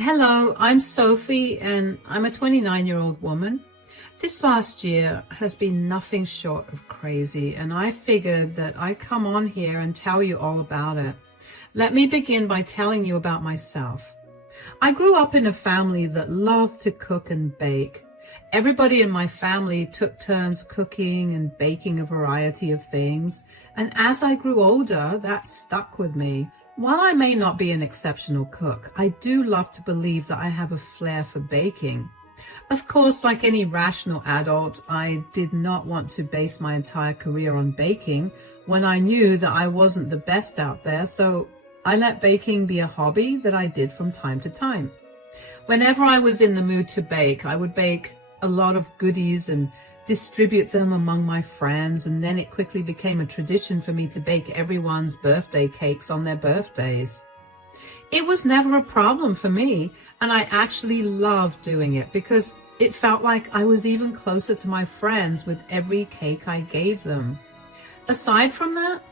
Hello, I'm Sophie and I'm a 29-year-old woman. This last year has been nothing short of crazy, and I figured that I'd come on here and tell you all about it. Let me begin by telling you about myself. I grew up in a family that loved to cook and bake. Everybody in my family took turns cooking and baking a variety of things, and as I grew older, that stuck with me. While I may not be an exceptional cook, I do love to believe that I have a flair for baking. Of course, like any rational adult, I did not want to base my entire career on baking when I knew that I wasn't the best out there, so I let baking be a hobby that I did from time to time. Whenever I was in the mood to bake, I would bake a lot of goodies and distribute them among my friends, and then it quickly became a tradition for me to bake everyone's birthday cakes on their birthdays. It was never a problem for me, and I actually loved doing it because it felt like I was even closer to my friends with every cake I gave them. Aside from that,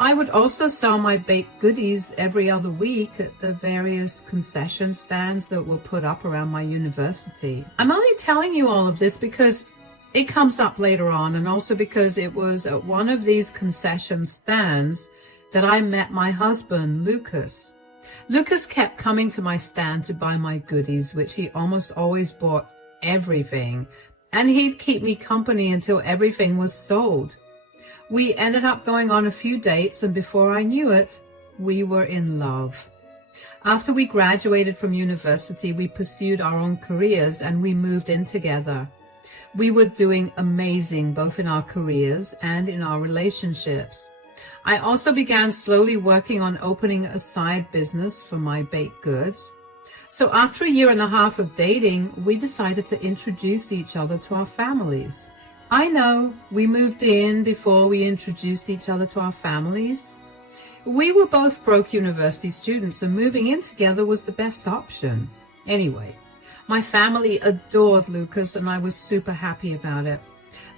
I would also sell my baked goodies every other week at the various concession stands that were put up around my university. I'm only telling you all of this because it comes up later on, and also because it was at one of these concession stands that I met my husband, Lucas. Lucas kept coming to my stand to buy my goodies, which he almost always bought everything, and he'd keep me company until everything was sold. We ended up going on a few dates, and before I knew it, we were in love. After we graduated from university, we pursued our own careers and we moved in together. We were doing amazing both in our careers and in our relationships. I also began slowly working on opening a side business for my baked goods. So after a year and a half of dating, we decided to introduce each other to our families. I know, we moved in before we introduced each other to our families. We were both broke university students, and moving in together was the best option. Anyway, my family adored Lucas, and I was super happy about it.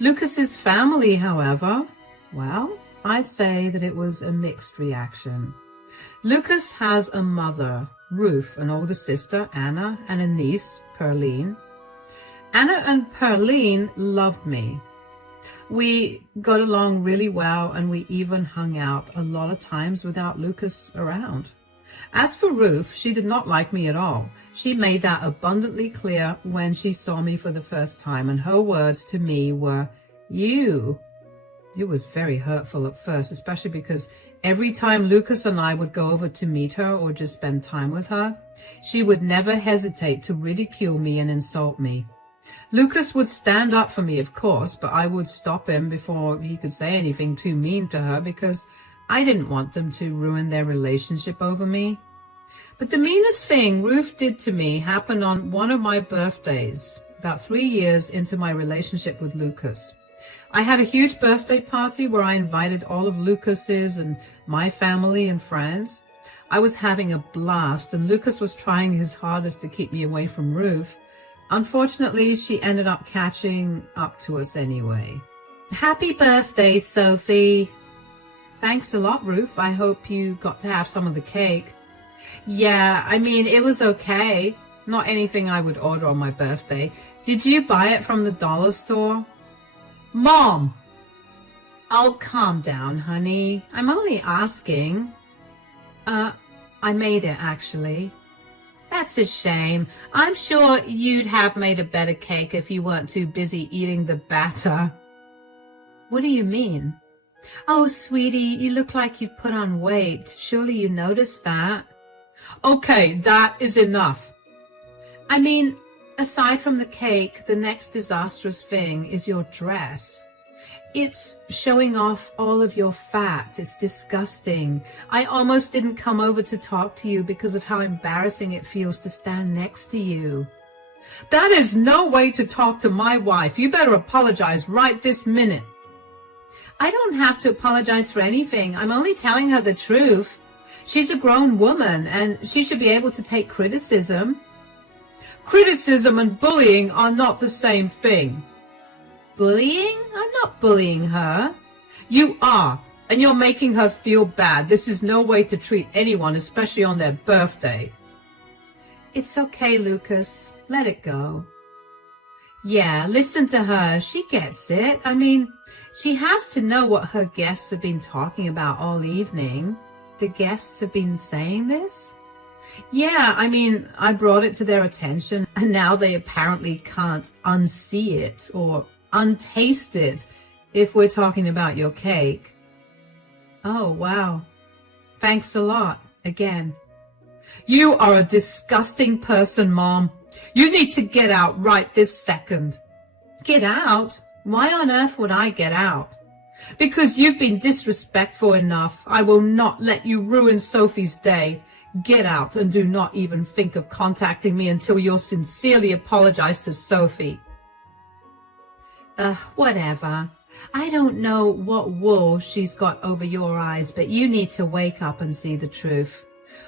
Lucas's family, however, well, I'd say that it was a mixed reaction. Lucas has a mother, Ruth, an older sister, Anna, and a niece, Perline. Anna and Perline loved me. We got along really well, and we even hung out a lot of times without Lucas around. As for Ruth, she did not like me at all. She made that abundantly clear when she saw me for the first time, and her words to me were, "You." It was very hurtful at first, especially because every time Lucas and I would go over to meet her or just spend time with her, she would never hesitate to ridicule me and insult me. Lucas would stand up for me, of course, but I would stop him before he could say anything too mean to her because I didn't want them to ruin their relationship over me. But the meanest thing Ruth did to me happened on one of my birthdays, about 3 years into my relationship with Lucas. I had a huge birthday party where I invited all of Lucas's and my family and friends. I was having a blast, and Lucas was trying his hardest to keep me away from Ruth. Unfortunately, she ended up catching up to us anyway. Happy birthday, Sophie. Thanks a lot, Ruth. I hope you got to have some of the cake. Yeah, I mean, it was okay. Not anything I would order on my birthday. Did you buy it from the dollar store? Mom! Oh, calm down, honey. I'm only asking. I made it, actually. That's a shame. I'm sure you'd have made a better cake if you weren't too busy eating the batter. What do you mean? Oh, sweetie, you look like you've put on weight. Surely you noticed that. Okay, that is enough. I mean, aside from the cake, the next disastrous thing is your dress. It's showing off all of your fat. It's disgusting. I almost didn't come over to talk to you because of how embarrassing it feels to stand next to you. That is no way to talk to my wife. You better apologize right this minute. I don't have to apologize for anything. I'm only telling her the truth. She's a grown woman, and she should be able to take criticism. Criticism and bullying are not the same thing. Bullying? I'm not bullying her. You are, and you're making her feel bad. This is no way to treat anyone, especially on their birthday. It's okay, Lucas. Let it go. Yeah, listen to her. She gets it. I mean, she has to know what her guests have been talking about all evening. The guests have been saying this? Yeah, I mean, I brought it to their attention, and now they apparently can't unsee it or untaste it if we're talking about your cake. Oh, wow. Thanks a lot, again. You are a disgusting person, Mom. You need to get out right this second. Get out? Why on earth would I get out? Because you've been disrespectful enough. I will not let you ruin Sophie's day. Get out and do not even think of contacting me until you'll sincerely apologize to Sophie. Whatever. I don't know what wool she's got over your eyes, but you need to wake up and see the truth.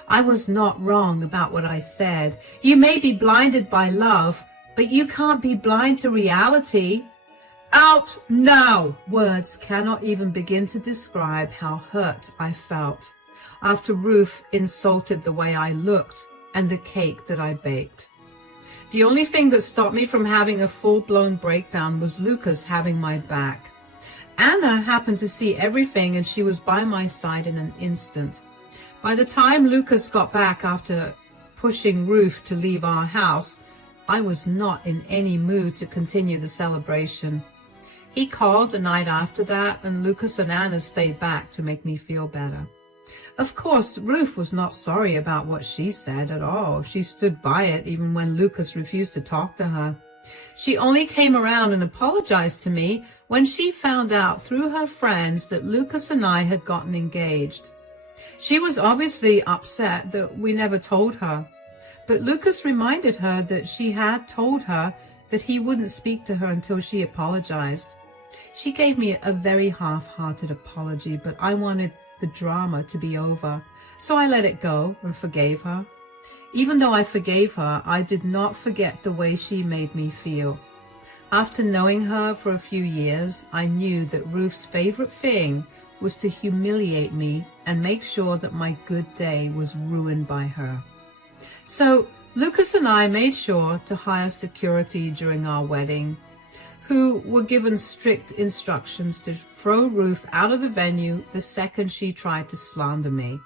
I was not wrong about what I said. You may be blinded by love, but you can't be blind to reality. Out now! Words cannot even begin to describe how hurt I felt after Ruth insulted the way I looked and the cake that I baked. The only thing that stopped me from having a full-blown breakdown was Lucas having my back. Anna happened to see everything, and she was by my side in an instant. By the time Lucas got back after pushing Ruth to leave our house, I was not in any mood to continue the celebration. He called the night after that, and Lucas and Anna stayed back to make me feel better. Of course, Ruth was not sorry about what she said at all. She stood by it even when Lucas refused to talk to her. She only came around and apologized to me when she found out through her friends that Lucas and I had gotten engaged. She was obviously upset that we never told her, but Lucas reminded her that she had told her that he wouldn't speak to her until she apologized. She gave me a very half-hearted apology, but I wanted the drama to be over, so I let it go and forgave her. Even though I forgave her, I did not forget the way she made me feel. After knowing her for a few years, I knew that Ruth's favorite thing was to humiliate me and make sure that my good day was ruined by her. So Lucas and I made sure to hire security during our wedding, who were given strict instructions to throw Ruth out of the venue the second she tried to slander me.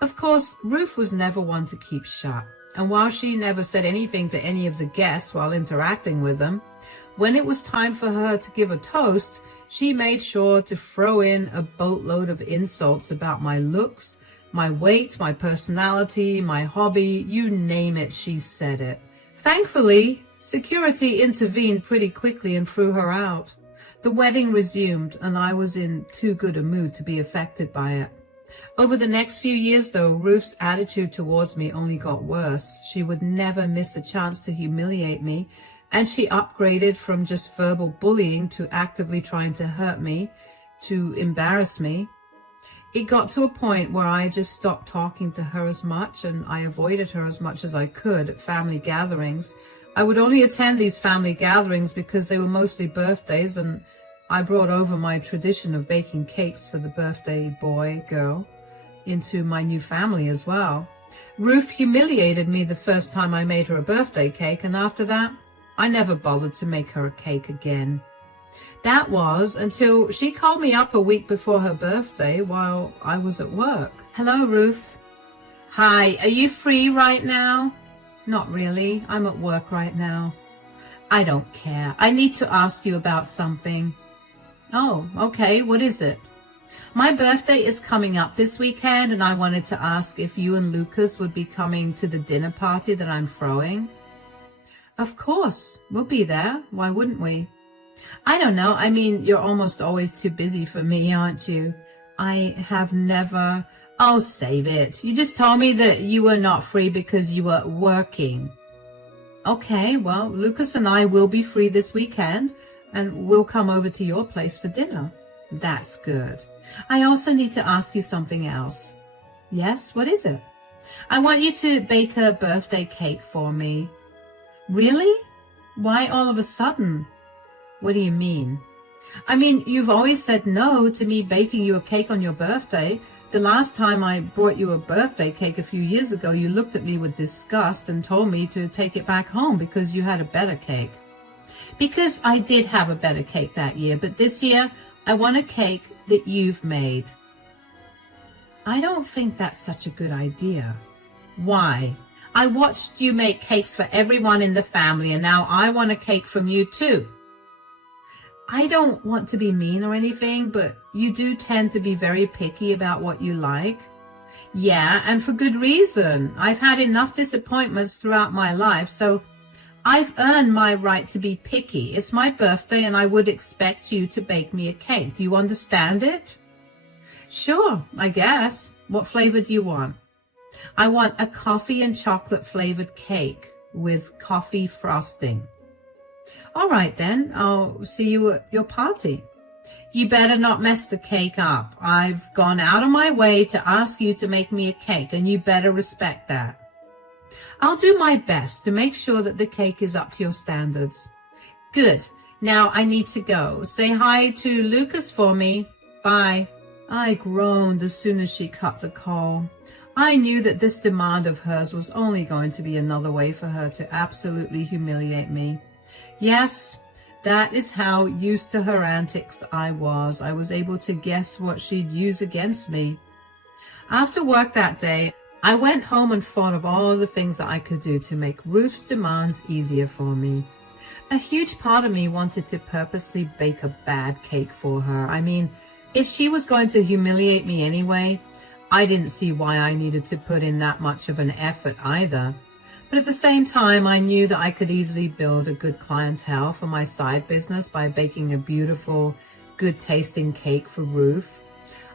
Of course, Ruth was never one to keep shut, and while she never said anything to any of the guests while interacting with them, when it was time for her to give a toast, she made sure to throw in a boatload of insults about my looks, my weight, my personality, my hobby, you name it, she said it. Thankfully, security intervened pretty quickly and threw her out. The wedding resumed, and I was in too good a mood to be affected by it. Over the next few years, though, Ruth's attitude towards me only got worse. She would never miss a chance to humiliate me, and she upgraded from just verbal bullying to actively trying to hurt me, to embarrass me. It got to a point where I just stopped talking to her as much, and I avoided her as much as I could at family gatherings. I would only attend these family gatherings because they were mostly birthdays, and I brought over my tradition of baking cakes for the birthday boy, girl, into my new family as well. Ruth humiliated me the first time I made her a birthday cake, and after that, I never bothered to make her a cake again. That was until she called me up a week before her birthday while I was at work. Hello, Ruth. Hi, are you free right now? Not really. I'm at work right now. I don't care. I need to ask you about something. Oh, okay. What is it? My birthday is coming up this weekend, and I wanted to ask if you and Lucas would be coming to the dinner party that I'm throwing. Of course. We'll be there. Why wouldn't we? I don't know. I mean, you're almost always too busy for me, aren't you? I have never... Oh, save it. You just told me that you were not free because you were working. Okay, well, Lucas and I will be free this weekend, and we'll come over to your place for dinner. That's good. I also need to ask you something else. Yes, what is it? I want you to bake a birthday cake for me. Really? Why all of a sudden? What do you mean? I mean, you've always said no to me baking you a cake on your birthday, The last time I brought you a birthday cake a few years ago, you looked at me with disgust and told me to take it back home because you had a better cake. Because I did have a better cake that year, but this year I want a cake that you've made. I don't think that's such a good idea. Why? I watched you make cakes for everyone in the family, and now I want a cake from you too. I don't want to be mean or anything, but you do tend to be very picky about what you like. Yeah, and for good reason. I've had enough disappointments throughout my life, so I've earned my right to be picky. It's my birthday, and I would expect you to bake me a cake. Do you understand it? Sure, I guess. What flavor do you want? I want a coffee and chocolate flavored cake with coffee frosting. All right then, I'll see you at your party. You better not mess the cake up. I've gone out of my way to ask you to make me a cake, and you better respect that. I'll do my best to make sure that the cake is up to your standards. Good. Now I need to go. Say hi to Lucas for me. Bye. I groaned as soon as she cut the call. I knew that this demand of hers was only going to be another way for her to absolutely humiliate me. Yes, that is how used to her antics I was. I was able to guess what she'd use against me. After work that day, I went home and thought of all the things that I could do to make Ruth's demands easier for me. A huge part of me wanted to purposely bake a bad cake for her. I mean, if she was going to humiliate me anyway, I didn't see why I needed to put in that much of an effort either. But at the same time, I knew that I could easily build a good clientele for my side business by baking a beautiful, good-tasting cake for Ruth.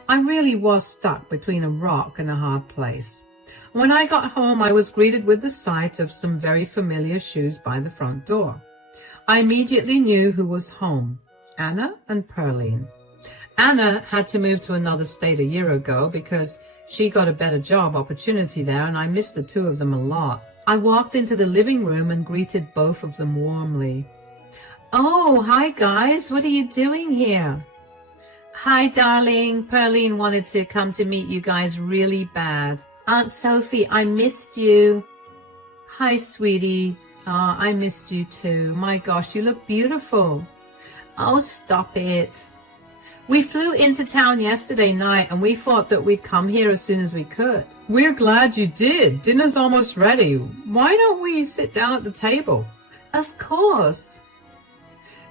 I really was stuck between a rock and a hard place. When I got home, I was greeted with the sight of some very familiar shoes by the front door. I immediately knew who was home, Anna and Pearline. Anna had to move to another state a year ago because she got a better job opportunity there, and I missed the two of them a lot. I walked into the living room and greeted both of them warmly. Oh, hi guys, what are you doing here? Hi darling, Pearline wanted to come to meet you guys really bad. Aunt Sophie, I missed you. Hi sweetie, I missed you too. My gosh, you look beautiful. Oh, stop it. We flew into town yesterday night and we thought that we'd come here as soon as we could. We're glad you did. Dinner's almost ready. Why don't we sit down at the table? Of course.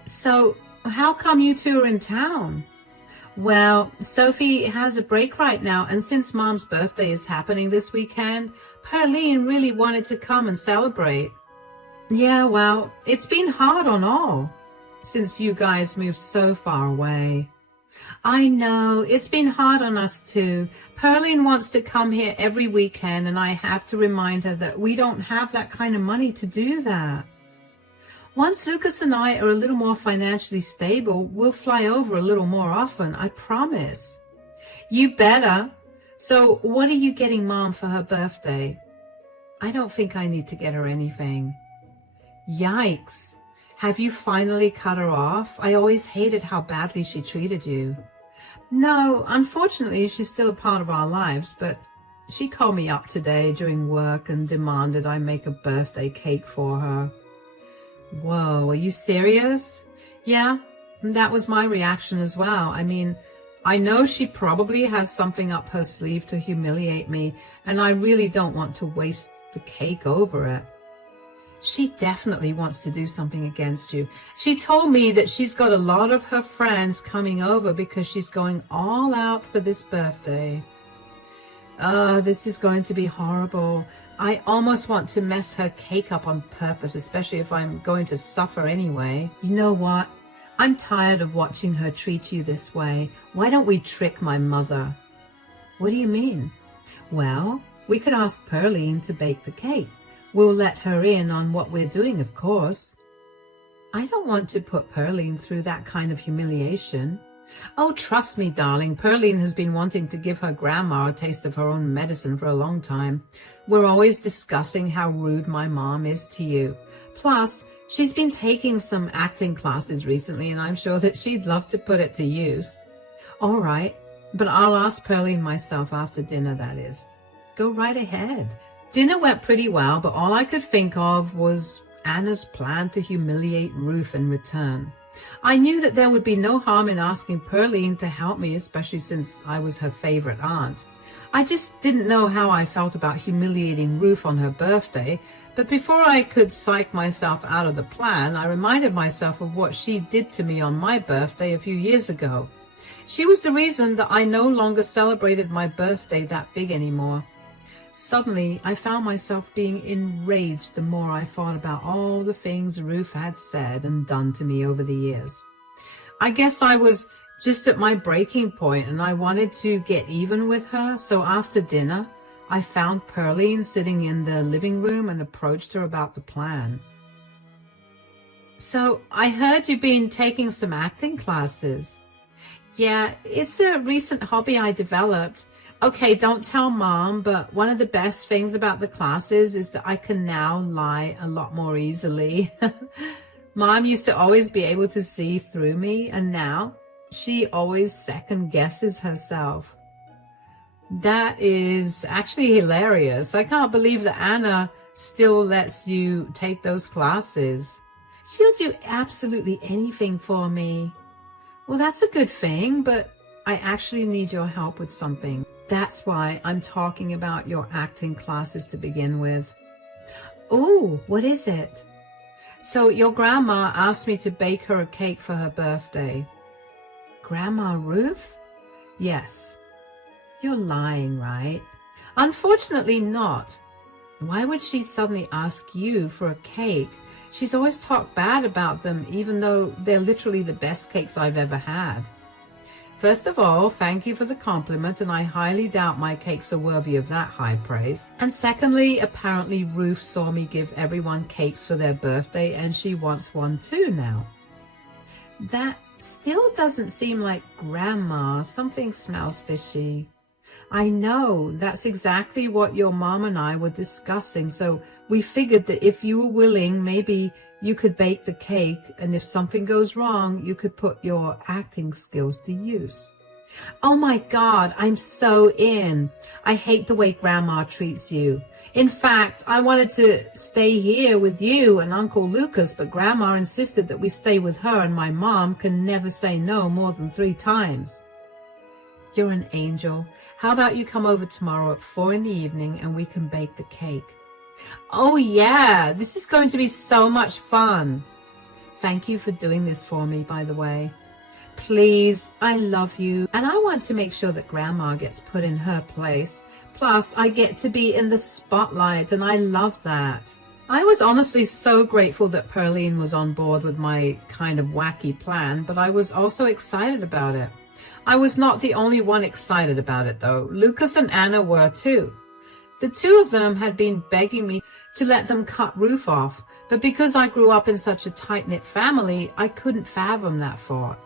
So, how come you two are in town? Well, Sophie has a break right now, and since Mom's birthday is happening this weekend, Pearline really wanted to come and celebrate. Yeah, well, it's been hard on all, since you guys moved so far away. I know, it's been hard on us too. Pearline wants to come here every weekend, and I have to remind her that we don't have that kind of money to do that. Once Lucas and I are a little more financially stable, we'll fly over a little more often, I promise. You better. So what are you getting Mom for her birthday? I don't think I need to get her anything. Yikes. Have you finally cut her off? I always hated how badly she treated you. No, unfortunately, she's still a part of our lives, but she called me up today during work and demanded I make a birthday cake for her. Whoa, are you serious? Yeah, that was my reaction as well. I mean, I know she probably has something up her sleeve to humiliate me, and I really don't want to waste the cake over it. She definitely wants to do something against you. She told me that she's got a lot of her friends coming over because she's going all out for this birthday. This is going to be horrible. I almost want to mess her cake up on purpose, especially if I'm going to suffer anyway. You know what? I'm tired of watching her treat you this way. Why don't we trick my mother? What do you mean? Well, we could ask Pearline to bake the cake. We'll let her in on what we're doing, of course. I don't want to put Pearline through that kind of humiliation. Oh, trust me, darling, Pearline has been wanting to give her grandma a taste of her own medicine for a long time. We're always discussing how rude my mom is to you. Plus, she's been taking some acting classes recently, and I'm sure that she'd love to put it to use. All right, But I'll ask Pearline myself after dinner, that is. Go right ahead. Dinner went pretty well, but all I could think of was Anna's plan to humiliate Ruth in return. I knew that there would be no harm in asking Pearline to help me, especially since I was her favorite aunt. I just didn't know how I felt about humiliating Ruth on her birthday, but before I could psych myself out of the plan, I reminded myself of what she did to me on my birthday a few years ago. She was the reason that I no longer celebrated my birthday that big anymore. Suddenly, I found myself being enraged the more I thought about all the things Ruth had said and done to me over the years. I guess I was just at my breaking point and I wanted to get even with her, so after dinner, I found Pearline sitting in the living room and approached her about the plan. So, I heard you've been taking some acting classes. Yeah, it's a recent hobby I developed. Okay, don't tell Mom, but one of the best things about the classes is that I can now lie a lot more easily. Mom used to always be able to see through me, and now she always second guesses herself. That is actually hilarious. I can't believe that Anna still lets you take those classes. She'll do absolutely anything for me. Well, that's a good thing, but I actually need your help with something. That's why I'm talking about your acting classes to begin with. Oh, what is it? So your grandma asked me to bake her a cake for her birthday. Grandma Ruth? Yes. You're lying, right? Unfortunately not. Why would she suddenly ask you for a cake? She's always talked bad about them, even though they're literally the best cakes I've ever had. First of all, thank you for the compliment, and I highly doubt my cakes are worthy of that high praise. And secondly, apparently Ruth saw me give everyone cakes for their birthday, and she wants one too now. That still doesn't seem like Grandma. Something smells fishy. I know, that's exactly what your mom and I were discussing, so we figured that if you were willing, maybe you could bake the cake, and if something goes wrong, you could put your acting skills to use. Oh my God, I'm so in. I hate the way Grandma treats you. In fact, I wanted to stay here with you and Uncle Lucas, but Grandma insisted that we stay with her, and my mom can never say no more than 3 times. You're an angel. How about you come over tomorrow at 4 in the evening and we can bake the cake? Oh yeah, this is going to be so much fun. Thank you for doing this for me, by the way. Please, I love you, and I want to make sure that Grandma gets put in her place. Plus, I get to be in the spotlight, and I love that. I was honestly so grateful that Pearline was on board with my kind of wacky plan, but I was also excited about it. I was not the only one excited about it, though. Lucas and Anna were too. The two of them had been begging me to let them cut Ruth off, but because I grew up in such a tight-knit family, I couldn't fathom that thought.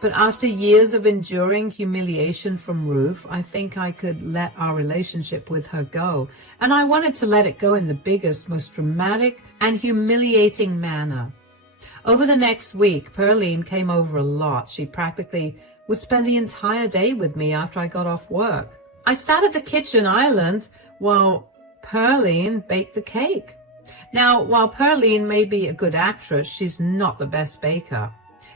But after years of enduring humiliation from Ruth, I think I could let our relationship with her go, and I wanted to let it go in the biggest, most dramatic and humiliating manner. Over the next week, Pearline came over a lot. She practically would spend the entire day with me after I got off work. I sat at the kitchen island while Pearline baked the cake. Now, while Pearline may be a good actress, she's not the best baker.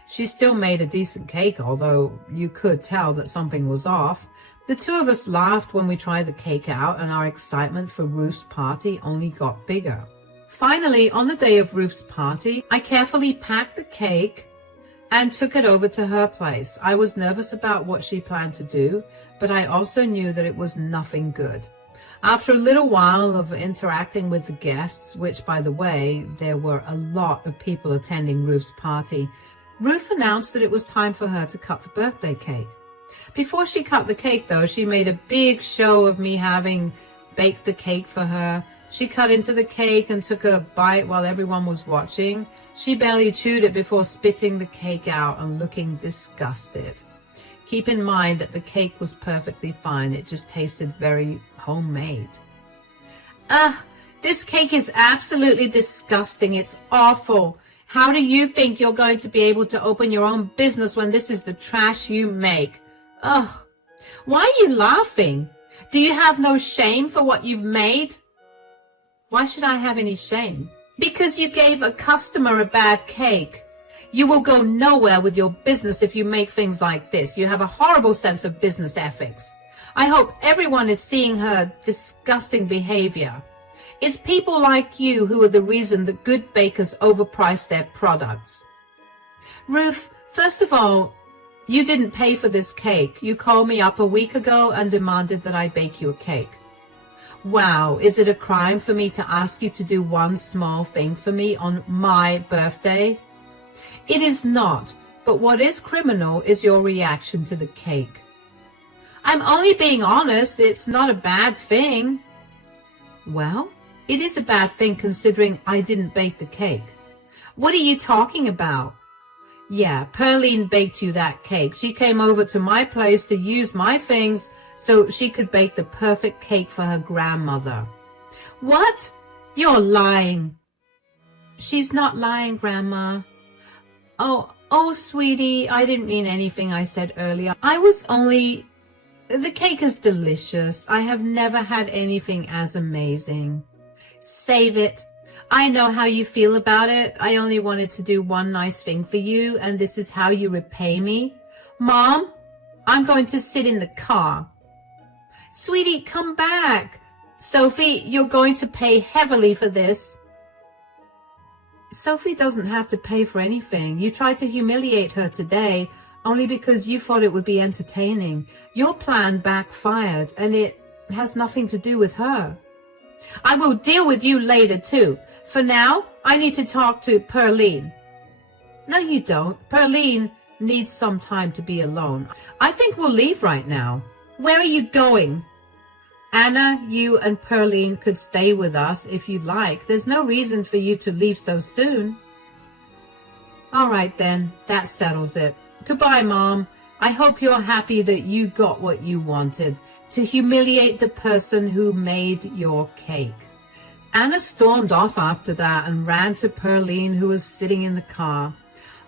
She still made a decent cake, although you could tell that something was off. The two of us laughed when we tried the cake out, and our excitement for Ruth's party only got bigger. Finally, on the day of Ruth's party, I carefully packed the cake and took it over to her place. I was nervous about what she planned to do, but I also knew that it was nothing good. After a little while of interacting with the guests, which, by the way, there were a lot of people attending Ruth's party, Ruth announced that it was time for her to cut the birthday cake. Before she cut the cake, though, she made a big show of me having baked the cake for her. She cut into the cake and took a bite while everyone was watching. She barely chewed it before spitting the cake out and looking disgusted. Keep in mind that the cake was perfectly fine. It just tasted very homemade. This cake is absolutely disgusting. It's awful. How do you think you're going to be able to open your own business when this is the trash you make? Ugh. Why are you laughing? Do you have no shame for what you've made? Why should I have any shame? Because you gave a customer a bad cake. You will go nowhere with your business if you make things like this. You have a horrible sense of business ethics. I hope everyone is seeing her disgusting behavior. It's people like you who are the reason that good bakers overprice their products. Ruth, first of all, you didn't pay for this cake. You called me up a week ago and demanded that I bake you a cake. Wow, is it a crime for me to ask you to do one small thing for me on my birthday? It is not, but what is criminal is your reaction to the cake. I'm only being honest, it's not a bad thing. Well, it is a bad thing considering I didn't bake the cake. What are you talking about? Yeah, Pearline baked you that cake. She came over to my place to use my things so she could bake the perfect cake for her grandmother. What? You're lying. She's not lying, Grandma. Oh, sweetie, I didn't mean anything I said earlier. The cake is delicious. I have never had anything as amazing. Save it. I know how you feel about it. I only wanted to do one nice thing for you, and this is how you repay me. Mom, I'm going to sit in the car. Sweetie, come back. Sophie, you're going to pay heavily for this. Sophie doesn't have to pay for anything. You tried to humiliate her today only because you thought it would be entertaining. Your plan backfired, and it has nothing to do with her. I will deal with you later, too. For now, I need to talk to Pearline. No, you don't. Pearline needs some time to be alone. I think we'll leave right now. Where are you going? Anna, you and Pearline could stay with us if you'd like. There's no reason for you to leave so soon. All right, then. That settles it. Goodbye, Mom. I hope you're happy that you got what you wanted, to humiliate the person who made your cake. Anna stormed off after that and ran to Pearline, who was sitting in the car.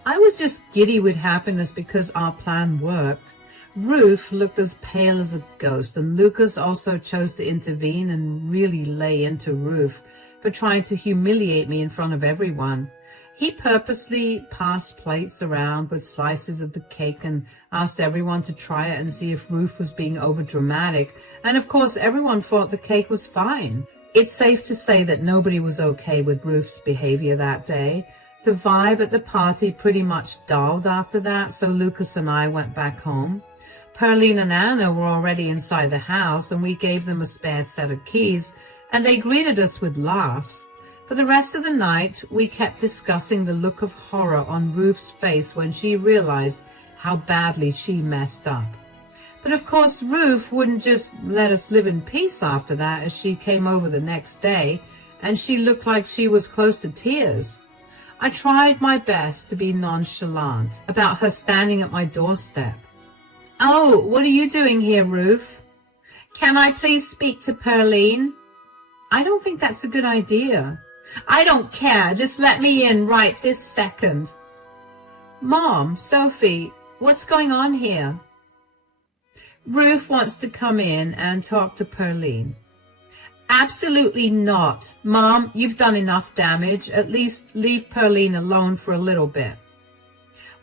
I was just giddy with happiness because our plan worked. Ruth looked as pale as a ghost, and Lucas also chose to intervene and really lay into Ruth for trying to humiliate me in front of everyone. He purposely passed plates around with slices of the cake and asked everyone to try it and see if Ruth was being overdramatic, and of course everyone thought the cake was fine. It's safe to say that nobody was okay with Ruth's behavior that day. The vibe at the party pretty much dulled after that, so Lucas and I went back home. Pearline and Anna were already inside the house, and we gave them a spare set of keys, and they greeted us with laughs. For the rest of the night, we kept discussing the look of horror on Ruth's face when she realized how badly she messed up. But of course, Ruth wouldn't just let us live in peace after that, as she came over the next day, and she looked like she was close to tears. I tried my best to be nonchalant about her standing at my doorstep. Oh, what are you doing here, Ruth? Can I please speak to Pearline? I don't think that's a good idea. I don't care. Just let me in right this second. Mom, Sophie, what's going on here? Ruth wants to come in and talk to Pearline. Absolutely not. Mom, you've done enough damage. At least leave Pearline alone for a little bit.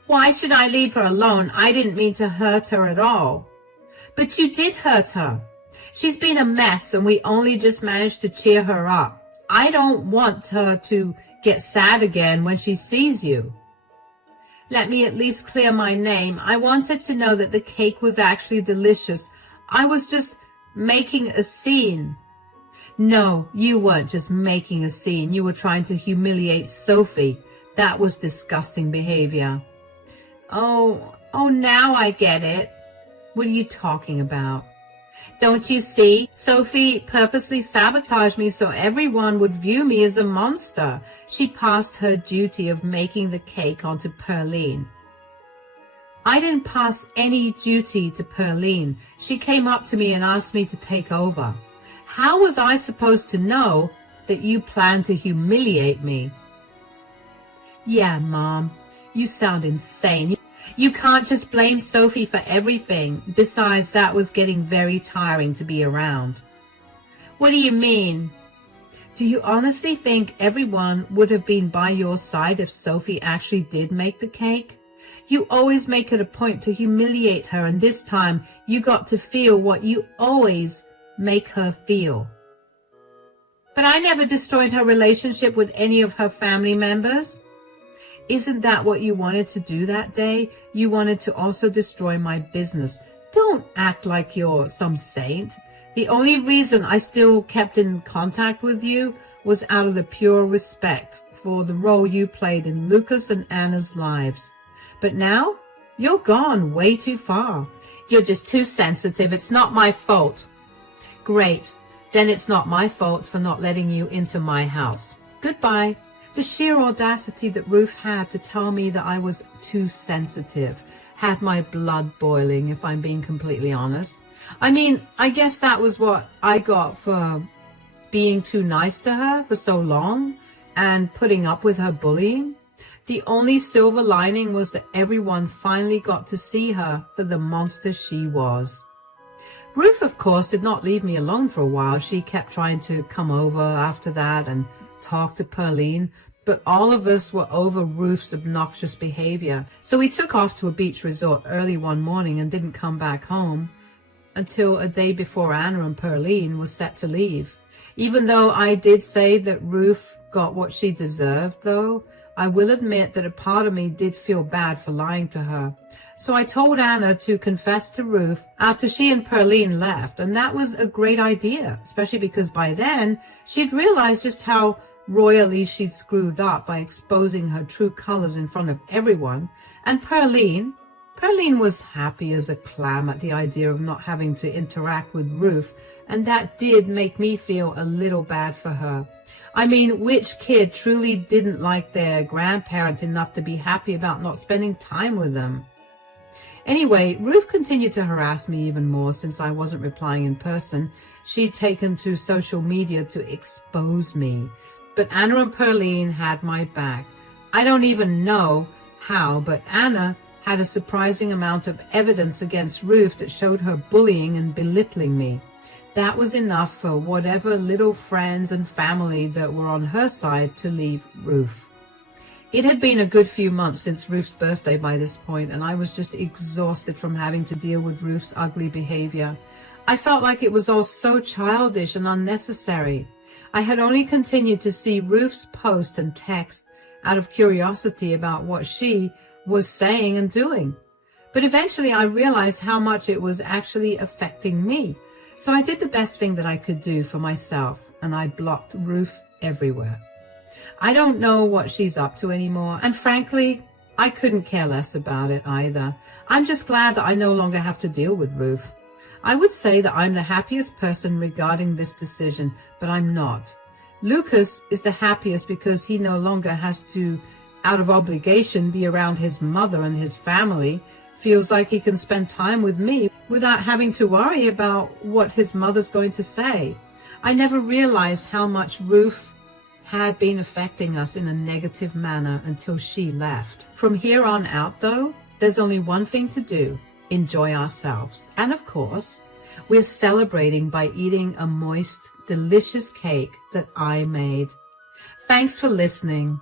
Why should I leave her alone? I didn't mean to hurt her at all. But you did hurt her. She's been a mess, and we only just managed to cheer her up. I don't want her to get sad again when she sees you. Let me at least clear my name. I want her to know that the cake was actually delicious. I was just making a scene. No, you weren't just making a scene. You were trying to humiliate Sophie. That was disgusting behavior. Oh, now I get it. What are you talking about? Don't you see? Sophie purposely sabotaged me so everyone would view me as a monster. She passed her duty of making the cake onto Pearline. I didn't pass any duty to Pearline. She came up to me and asked me to take over. How was I supposed to know that you planned to humiliate me? Yeah, Mom, you sound insane. You can't just blame Sophie for everything. Besides, that was getting very tiring to be around. What do you mean? Do you honestly think everyone would have been by your side if Sophie actually did make the cake? You always make it a point to humiliate her, and this time you got to feel what you always make her feel. But I never destroyed her relationship with any of her family members. Isn't that what you wanted to do that day? You wanted to also destroy my business. Don't act like you're some saint. The only reason I still kept in contact with you was out of the pure respect for the role you played in Lucas and Anna's lives. But now, you're gone way too far. You're just too sensitive. It's not my fault. Great. Then it's not my fault for not letting you into my house. Goodbye. The sheer audacity that Ruth had to tell me that I was too sensitive had my blood boiling, if I'm being completely honest. I mean, I guess that was what I got for being too nice to her for so long and putting up with her bullying. The only silver lining was that everyone finally got to see her for the monster she was. Ruth, of course, did not leave me alone for a while. She kept trying to come over after that and talk to Pearline, but all of us were over Ruth's obnoxious behavior. So we took off to a beach resort early one morning and didn't come back home until a day before Anna and Pearline were set to leave. Even though I did say that Ruth got what she deserved, though, I will admit that a part of me did feel bad for lying to her. So I told Anna to confess to Ruth after she and Pearline left, and that was a great idea, especially because by then she'd realized just how royally she'd screwed up by exposing her true colors in front of everyone. And Pearline was happy as a clam at the idea of not having to interact with Ruth, and that did make me feel a little bad for her. I mean, which kid truly didn't like their grandparent enough to be happy about not spending time with them? Anyway, Ruth continued to harass me even more since I wasn't replying in person. She'd taken to social media to expose me. But Anna and Pearline had my back. I don't even know how, but Anna had a surprising amount of evidence against Ruth that showed her bullying and belittling me. That was enough for whatever little friends and family that were on her side to leave Ruth. It had been a good few months since Ruth's birthday by this point, and I was just exhausted from having to deal with Ruth's ugly behavior. I felt like it was all so childish and unnecessary. I had only continued to see Ruth's post and text out of curiosity about what she was saying and doing. But eventually I realized how much it was actually affecting me. So I did the best thing that I could do for myself, and I blocked Ruth everywhere. I don't know what she's up to anymore, and frankly, I couldn't care less about it either. I'm just glad that I no longer have to deal with Ruth. I would say that I'm the happiest person regarding this decision, but I'm not. Lucas is the happiest because he no longer has to, out of obligation, be around his mother and his family. Feels like he can spend time with me without having to worry about what his mother's going to say. I never realized how much Ruth had been affecting us in a negative manner until she left. From here on out, though, there's only one thing to do: enjoy ourselves. And of course, we're celebrating by eating a moist, delicious cake that I made. Thanks for listening.